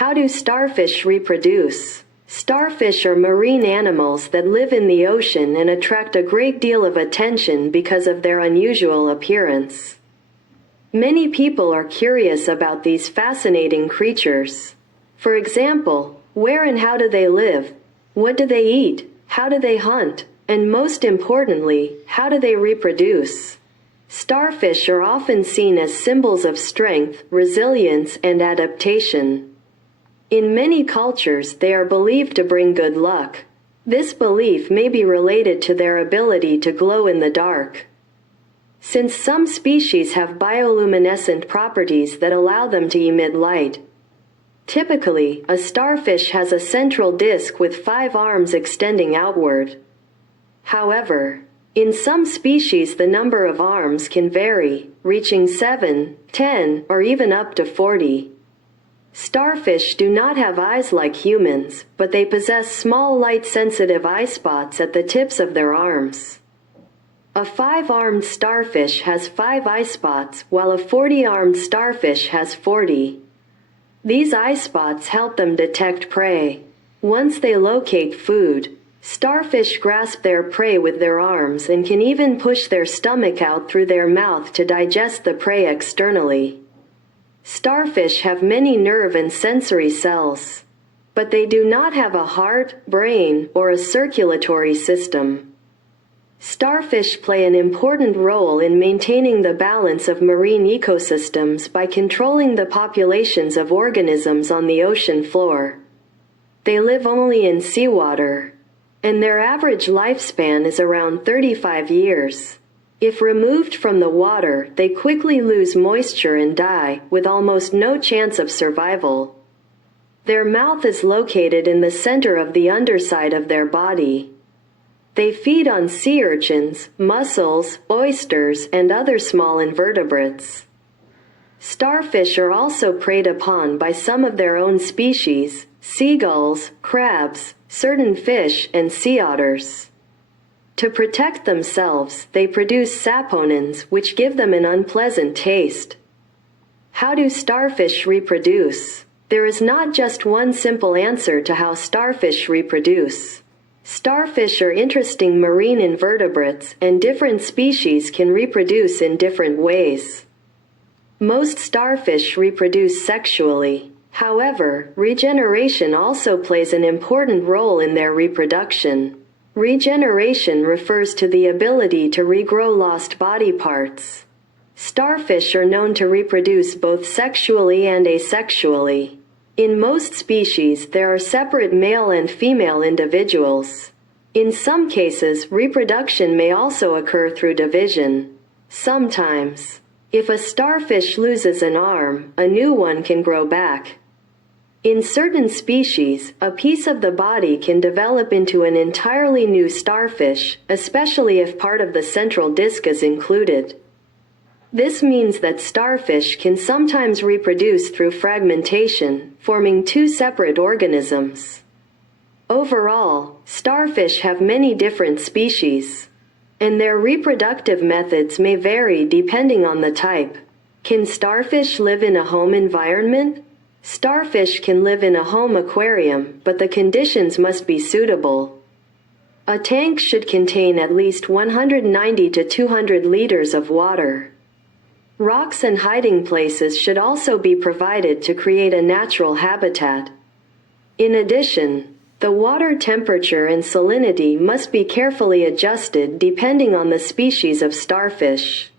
How do starfish reproduce? Starfish are marine animals that live in the ocean and attract a great deal of attention because of their unusual appearance. Many people are curious about these fascinating creatures. For example, where and how do they live? What do they eat? How do they hunt? And most importantly, how do they reproduce? Starfish are often seen as symbols of strength, resilience, and adaptation. In many cultures, they are believed to bring good luck. This belief may be related to their ability to glow in the dark. Since some species have bioluminescent properties that allow them to emit light. Typically, a starfish has a central disc with 5 arms extending outward. However, in some species the number of arms can vary, reaching 7, 10, or even up to 40. Starfish do not have eyes like humans, but they possess small light-sensitive eye spots at the tips of their arms. A 5-armed starfish has 5 eye spots, while a 40-armed starfish has 40. These eye spots help them detect prey. Once they locate food, starfish grasp their prey with their arms and can even push their stomach out through their mouth to digest the prey externally. Starfish have many nerve and sensory cells, but they do not have a heart, brain, or a circulatory system. Starfish play an important role in maintaining the balance of marine ecosystems by controlling the populations of organisms on the ocean floor. They live only in seawater, and their average lifespan is around 35 years. If removed from the water, they quickly lose moisture and die, with almost no chance of survival. Their mouth is located in the center of the underside of their body. They feed on sea urchins, mussels, oysters, and other small invertebrates. Starfish are also preyed upon by some of their own species, seagulls, crabs, certain fish, and sea otters. To protect themselves, they produce saponins, which give them an unpleasant taste. How do starfish reproduce? There is not just one simple answer to how starfish reproduce. Starfish are interesting marine invertebrates, and different species can reproduce in different ways. Most starfish reproduce sexually. However, regeneration also plays an important role in their reproduction. Regeneration refers to the ability to regrow lost body parts. Starfish are known to reproduce both sexually and asexually. In most species, there are separate male and female individuals. In some cases, reproduction may also occur through division. Sometimes, if a starfish loses an arm, a new one can grow back. In certain species, a piece of the body can develop into an entirely new starfish, especially if part of the central disc is included. This means that starfish can sometimes reproduce through fragmentation, forming 2 separate organisms. Overall, starfish have many different species, and their reproductive methods may vary depending on the type. Can starfish live in a home environment? Starfish can live in a home aquarium, but the conditions must be suitable. A tank should contain at least 190 to 200 liters of water. Rocks and hiding places should also be provided to create a natural habitat. In addition, the water temperature and salinity must be carefully adjusted depending on the species of starfish.